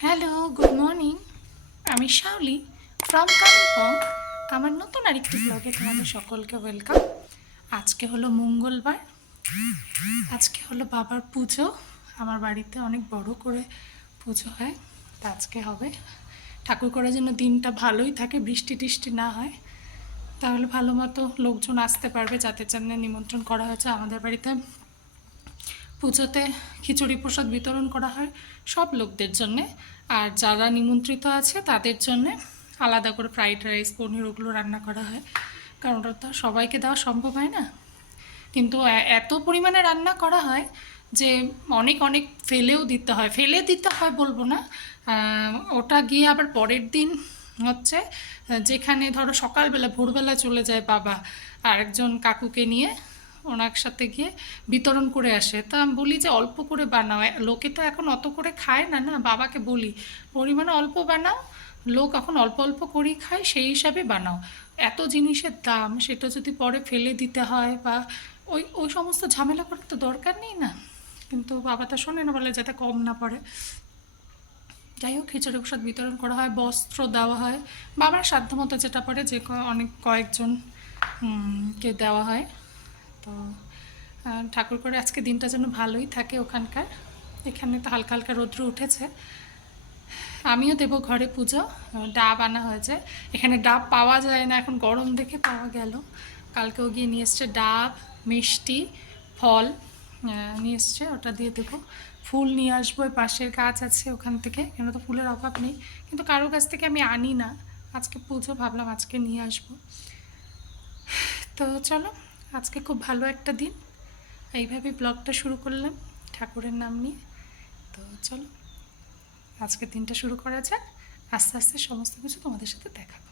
Hello good morning আমি Shaoli from Kalimpong আমার নতুন আরেকটি ব্লগে তোমাদের সকলকে ওয়েলকাম আজকে হলো মঙ্গলবার। আজকে হলো বাবার পুজো। আমার বাড়িতে অনেক বড় করে পুজো হয়। তা আজকে হবে। ঠাকুর করার জন্য দিনটা ভালোই থাকে, বৃষ্টি টিষ্টি না হয়। তাহলে ভালো মতো লোকজন আসতে পারবে যাতে জন্য নিমন্ত্রণ করা হয়েছে আমাদের বাড়িতে। পুজোতে খিচুড়ি প্রসাদ বিতরণ করা হয় সব লোকদের জন্যে। আর যারা নিমন্ত্রিত আছে তাদের জন্যে আলাদা করে ফ্রাইড রাইস, পনির ওগুলো রান্না করা হয়। কারণ ওটা তো সবাইকে দেওয়া সম্ভব, হয় না? কিন্তু এত পরিমাণে রান্না করা হয় যে অনেক অনেক ফেলেও দিতে হয়। ফেলে দিতে হয় বলব না। ওটা গিয়ে আবার পরের দিন হচ্ছে, যেখানে ধরো সকালবেলা, ভোরবেলা চলে যায় বাবা আর একজন কাকুকে নিয়ে ওনার সাথে গিয়ে বিতরণ করে আসে। তা আমি বলি যে, অল্প করে বানাও। লোকে তো এখন অত করে খায় না না? বাবাকে বলি, পরিমাণে অল্প বানাও, লোক এখন অল্প অল্প করেই খায়, সেই হিসাবে বানাও। এত জিনিসের দাম, সেটা যদি পরে ফেলে দিতে হয় বা ওই ওই সমস্ত ঝামেলা করার তো দরকার নেই না? কিন্তু বাবা তো শোনে না বলে যাতে কম না পড়ে যাই হোক, খিচুড়ি প্রসাদ বিতরণ করা হয়, বস্ত্র দেওয়া হয়, বাবার সাধ্যমতো যেটা পড়ে যে অনেক কয়েকজন কে দেওয়া হয়। তো ঠাকুর করে আজকে দিনটা যেন ভালোই থাকে ওখানকার। এখানে তো হালকা হালকা রৌদ্র উঠেছে। আমিও দেবো ঘরে পুজো, ডাব আনা হয়েছে। এখানে ডাব পাওয়া যায় না, এখন গরম দেখে পাওয়া গেল। কালকেও গিয়ে নিয়ে এসছে ডাব, মিষ্টি, ফল নিয়ে এসছে, ওটা দিয়ে দেবো। ফুল নিয়ে আসব পাশের গাছ আছে ওখান থেকে। কেন তো ফুলের অভাব নেই, কিন্তু কারও কাছ থেকে আমি আনি না। আজকে পুজো ভাবলাম আজকে নিয়ে আসব। তো চলো আজকে খুব ভালো একটা দিন। এইভাবে ব্লগটা শুরু করলাম, ঠাকুরের নাম নিয়ে। তো চলো, আজকের দিনটা শুরু করা যাক। আস্তে আস্তে সমস্ত কিছু তোমাদের সাথে দেখাবো।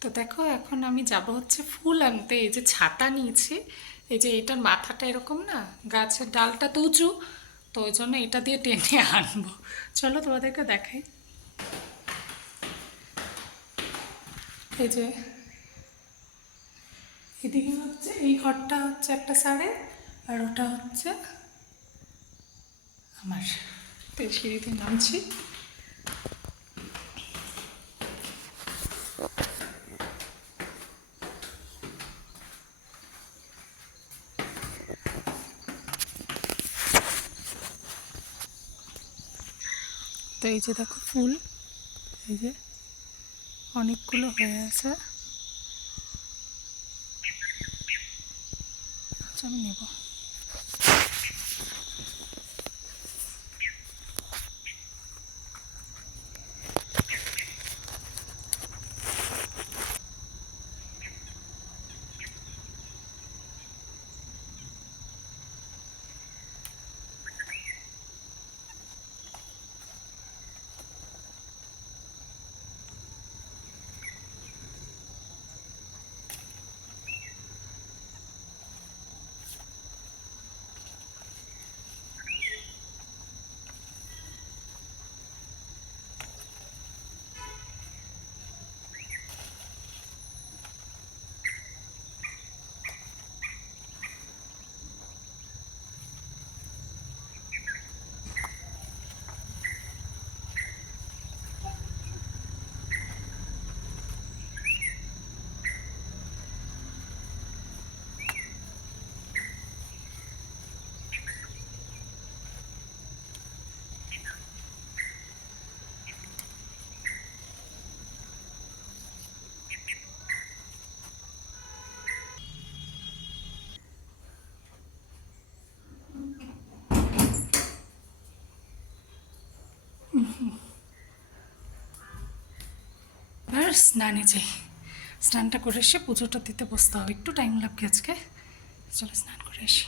তো দেখো, এখন আমি যাব হচ্ছে ফুল আনতে। এই যে ছাতা নিয়েছি, এই যে এটার মাথাটা এরকম না, গাছের ডালটা তো উঁচু, তো ওই জন্য এটা দিয়ে টেনে আনব। চলো তোমাদেরকে দেখাই। এই যে এদিকে হচ্ছে এই ঘরটা হচ্ছে একটা সাড়ে আর ওটা হচ্ছে আমার। তো সিঁড়িতে নামছি। তো এই যে দেখো ফুল, এই যে অনেকগুলো হয়ে আছে। আমি নেব। এবার স্নানে যাই। স্নানটা করে এসে পুজোটা দিতে বসতে হবে। একটু টাইম লাগবে আজকে। চলো স্নান করে আসি।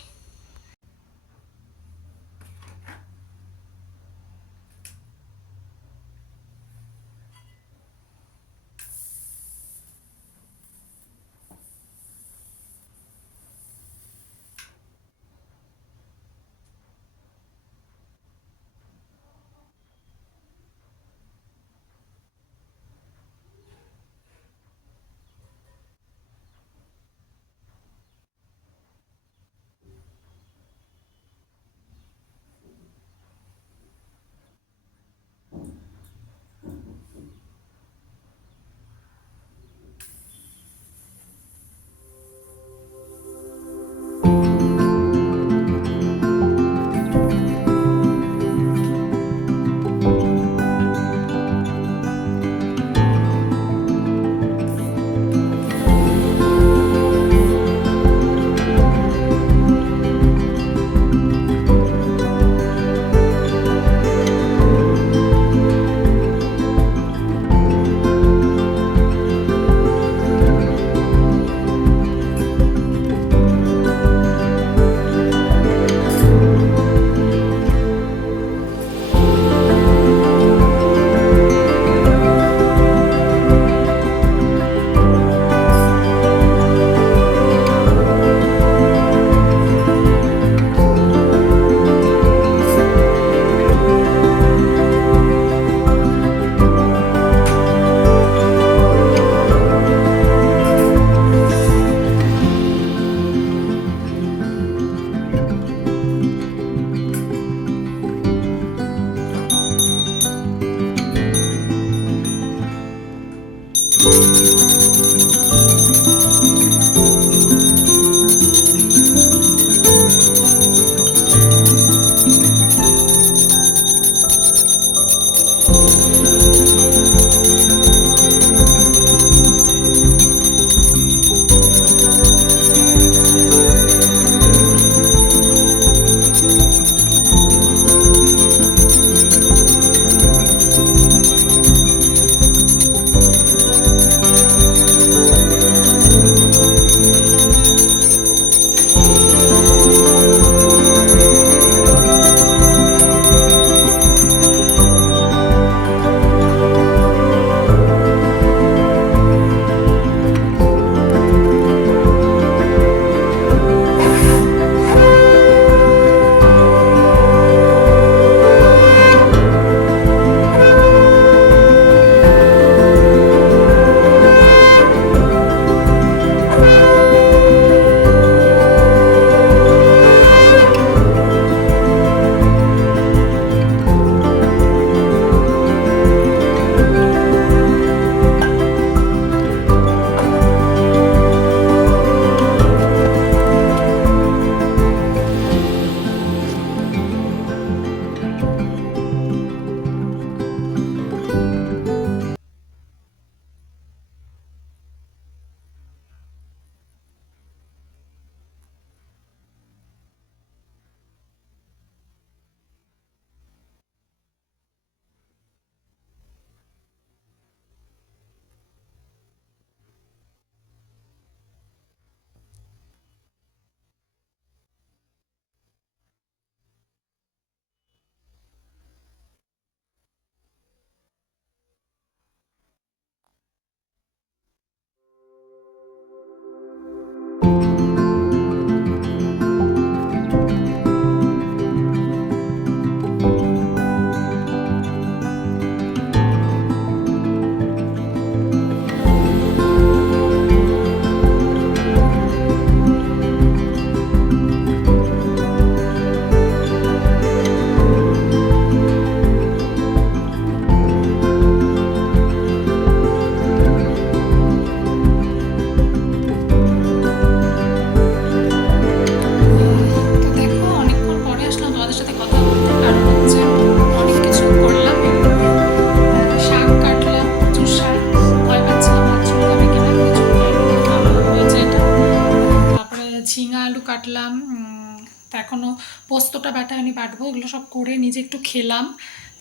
পোস্তটা, বাটা আমি বাটবো, এগুলো সব করে নিজে একটু খেলাম।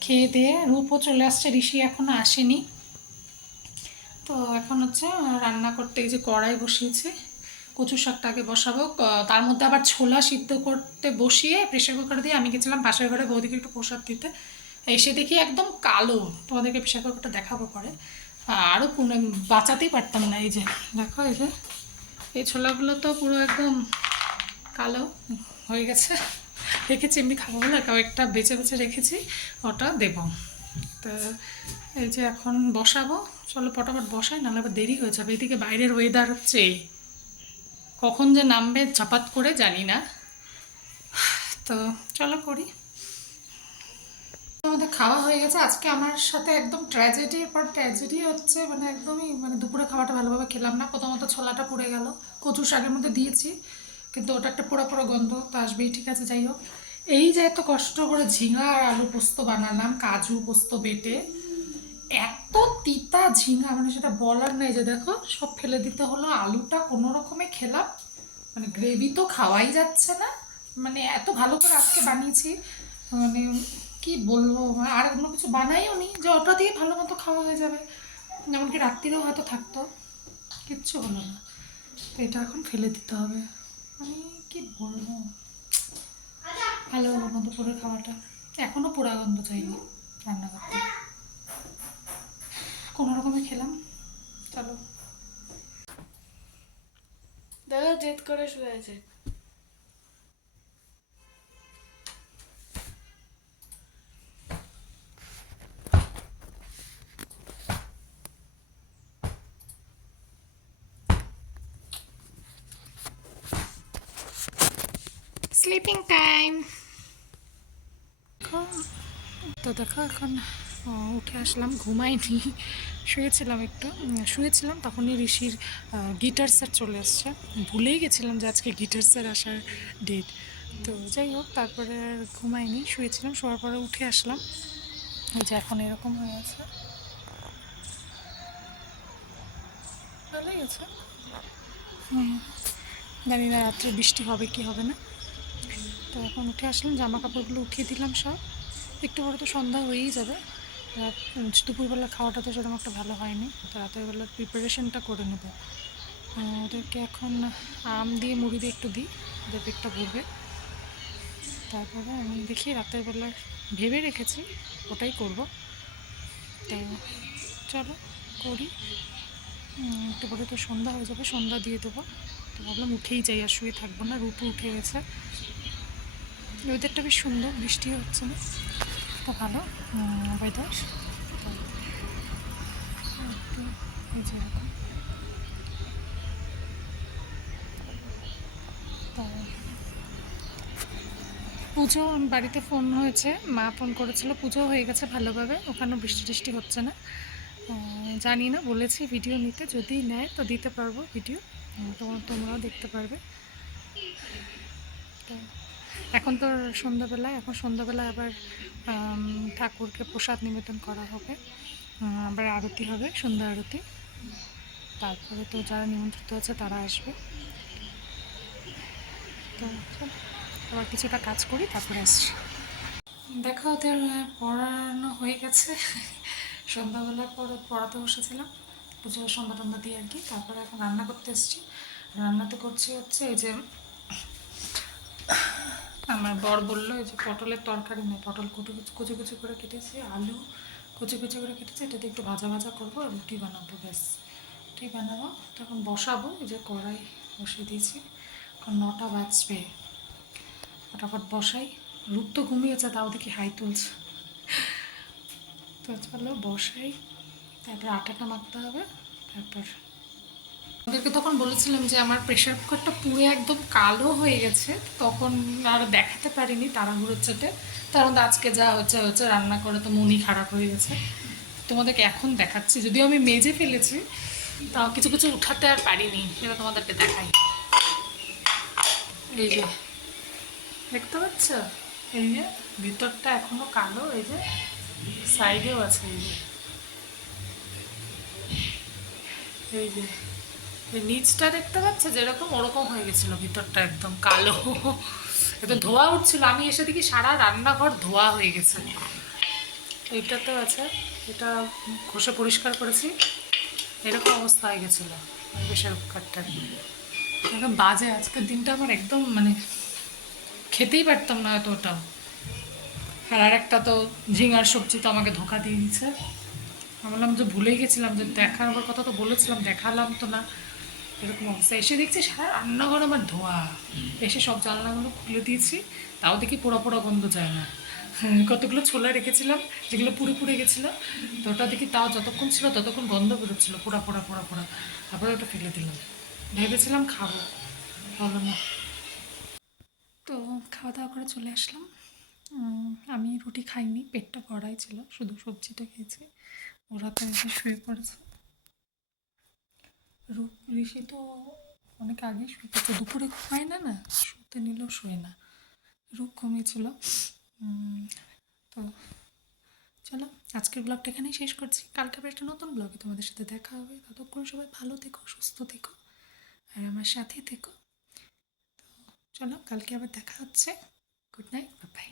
খেয়ে দিয়ে রূপও চলে আসছে, ঋষি এখনও আসেনি। তো এখন হচ্ছে রান্না করতে, এই যে কড়াই বসিয়েছি কচু শাকটা আগে বসাবো। তার মধ্যে আবার ছোলা সিদ্ধ করতে বসিয়ে প্রেশার কুকার দিয়ে আমি গেছিলাম পাশের ঘরে বৌদিকে একটু প্রসাদ দিতে। এসে দেখি একদম কালো, তোমাদেরকে প্রেশার কুকারটা দেখাবো পরে। আরও বাঁচাতেই পারতাম না, এই যে, দেখো এই যে, এই ছোলাগুলো তো পুরো একদম কালো হয়ে গেছে। রেখেছি, এমনি খাব বলে কয়েকটা বেছে বেছে রেখেছি, ওটা দেবো। তো এই যে এখন বসাবো, চলো পটাপট বসাই, নাহলে আবার দেরি হয়ে যাবে। এদিকে বাইরের ওয়েদার হচ্ছে। কখন যে নামবে চাপাত করে জানি না। তো চলো করি। আমাদের খাওয়া হয়ে গেছে। আজকে আমার সাথে একদম ট্র্যাজেডির পর ট্র্যাজেডি হচ্ছে মানে একদমই মানে দুপুরে খাওয়াটা ভালোভাবে খেলাম না। প্রথমত ছোলাটা পুড়ে গেল কচু শাকের মধ্যে দিয়েছি। কিন্তু ওটা একটা পোড়া পোড়া গন্ধ, তো আসবেই, ঠিক আছে, যাই হোক। এই যে এত কষ্ট করে ঝিঙা আর আলু পোস্ত বানালাম, কাজু পোস্ত বেটে, এত তিতা ঝিঙা মানে সেটা বলার নেই যে দেখো, সব ফেলে দিতে হলো, আলুটা কোনো রকমে খেলাম মানে গ্রেভি তো খাওয়াই যাচ্ছে না মানে এত ভালো করে আজকে বানিয়েছি মানে কি বলব মানে আর অন্য কিছু বানাইও নি, যে ওটা দিয়ে ভালো মতো খাওয়া হয়ে যাবে, এমনকি রাত্রিরেও হয়তো থাকতো, কিচ্ছু হলো না, তো এটা এখন ফেলে দিতে হবে মানে কি বলব ভালো না দুপুরের খাওয়াটা। এখনও পোড়া গন্ধ চাইনি রান্না করতে। কোনো রকমে খেলাম। চলো। দাদা, জেদ করে শুয়ে আছে। স্লিপিং টাইম তো দেখো, এখন উঠে আসলাম, ঘুমাইনি। শুয়েছিলাম একটু শুয়েছিলাম, তখনই ঋষির গিটার স্যার চলে আসছে। ভুলেই গেছিলাম যে আজকে গিটার স্যার আসার ডেট তো যাই হোক, তারপরে আর ঘুমাইনি, শুয়েছিলাম, শোয়ার পরে উঠে আসলাম। যে এখন এরকম হয়ে আছে। ভালোই আছে। হুম, জানি না রাত্রে বৃষ্টি হবে কি হবে না। তো এখন উঠে আসলাম জামা কাপড়গুলো উঠিয়ে দিলাম সব। একটু পরে তো সন্ধ্যা হয়েই যাবে। রাত দুপুরবেলা খাওয়াটা তো সেরকম একটা ভালো হয়নি, তো রাতের বেলার প্রিপারেশনটা করে নেব। ওদেরকে এখন আম দিয়ে, মুড়ি দিয়ে একটু দিই, ওদের পেটটা ভরবে। তারপরে আমি দেখি রাতের বেলা ভেবে রেখেছি, ওটাই করব। তো চলো করি। একটু পরে তো সন্ধ্যা হয়ে যাবে, সন্ধ্যা দিয়ে দেবো। তো ভাবলাম উঠেই যাই, আর শুয়ে থাকব না, রূপু উঠে গেছে। ওয়েদারটা বেশ সুন্দর, বৃষ্টি হচ্ছে না। তো ভালো ওয়েদার পুজো, বাড়িতে ফোন হয়েছে, মা ফোন করেছিল, পুজো হয়ে গেছে ভালোভাবে, ওখানেও বৃষ্টি টিষ্টি হচ্ছে না। জানি না, বলেছি ভিডিও নিতে, যদি নেয় তো দিতে পারব ভিডিও তোমার তোমরাও দেখতে পারবে। এখন তো সন্ধ্যাবেলায় এখন সন্ধ্যাবেলায় আবার ঠাকুরকে প্রসাদ নিবেদন করা হবে। আবার আরতি হবে, সন্ধ্যা আরতি। তারপরে তো যারা নিমন্ত্রিত আছে তারা আসবে। আবার কিছুটা কাজ করি, তারপরে আসছি। দেখো ওদের পড়ানো হয়ে গেছে। সন্ধ্যাবেলা পর পড়াতে বসেছিলাম। পুজো সন্ধ্যা টন্ধা দিয়ে আর কি। তারপরে এখন রান্না করতে এসেছি। রান্নাতে করছি হচ্ছে এই যে আমার বর বলল যে পটলের তরকারি নেই, পটল কুচি কুচি কুচি করে কেটেছি, আলু কুচি কুচি করে কেটেছি এটাতে একটু ভাজা ভাজা করব রুটি বানাবো, ব্যাস। রুটি বানাবো, তখন বসাবো, এই যে কড়াই বসিয়ে দিয়েছি, এখন নটা বাজবে। ফটাফট বসাই। রূপ তো ঘুমিয়েছে, তাও দেখি হাই তুলছে। তো চলো বসাই, তারপর আটাটা মাখতে হবে, তারপর ওদেরকে তখন বলেছিলাম যে আমার প্রেশার কুকারটা পুরো একদম কালো হয়ে গেছে। তখন আর দেখাতে পারিনি তাড়াহুড়োর চাটে তার মধ্যে আজকে যা হচ্ছে হচ্ছে রান্না করে তো মনই খারাপ হয়ে গেছে। তোমাদেরকে এখন দেখাচ্ছি। যদিও আমি মেজে ফেলেছি, তাও কিছু কিছু উঠাতে আর পারিনি। সেটা তোমাদেরকে দেখাই। এই যে, দেখতে পাচ্ছ? এই যে, ভিতরটা এখনও কালো, এই যে সাইডেও আছে, এই যে। এই যে নিচটা দেখতে পাচ্ছে যেরকম ওরকম হয়ে গেছিল, ভিতরটা একদম কালো। একদম ধোয়া উঠছিল। আমি এসে দেখি সারা রান্নাঘর ধোয়া হয়ে গেছে। এইটা তো আছে। এটা ঘষে পরিষ্কার করেছি। এরকম অবস্থা হয়ে গেছিল প্রেশার কুকারটা একদম বাজে। আজকের দিনটা আমার একদম মানে খেতেই পারতাম না হয়তো ওটা। আর আরেকটা তো ঝিঙার সবজি তো আমাকে ধোকা দিয়ে দিচ্ছে আমি বললাম যে ভুলেই গেছিলাম যে দেখানোর কথা তো বলেছিলাম, দেখালাম তো না। এরকম অবস্থা। এসে দেখছি সারা রান্নাঘর আমার ধোয়া। এসে সব জানলাগুলো খুলে দিয়েছি। তাও দেখি পোড়া পোড়া গন্ধ যায় না। কতগুলো ছোলা রেখেছিলাম, যেগুলো পুড়ে পুড়ে গেছিল। তো ওটা দেখি তাও যতক্ষণ ছিল ততক্ষণ গন্ধ বেরোচ্ছিল। পোড়া পোড়া পোড়া পোড়া। তারপরে ওটা ফেলে দিলাম। ভেবেছিলাম খাব। হলো না। তো খাওয়া দাওয়া করে চলে আসলাম। আমি রুটি খাইনি, পেটটা ভরাই ছিল। শুধু সবজিটা খেয়েছি। ওরা তো শুয়ে পড়েছে। রূপ ঋষি তো অনেক আগে শুয়ে পড়ছে দুপুরে ঘুমায় না না, শুতে নিলেও শোয় না। রূপ ঘুমিয়েছিল। তো চলো, আজকের ব্লগটা এখানেই শেষ করছি। কালকে আবার একটা নতুন ব্লগে তোমাদের সাথে দেখা হবে। ততক্ষণ সবাই ভালো থেকো, সুস্থ থেকো, আর আমার সাথে থেকো। তো চলো, কালকে আবার দেখা হচ্ছে। Good night bye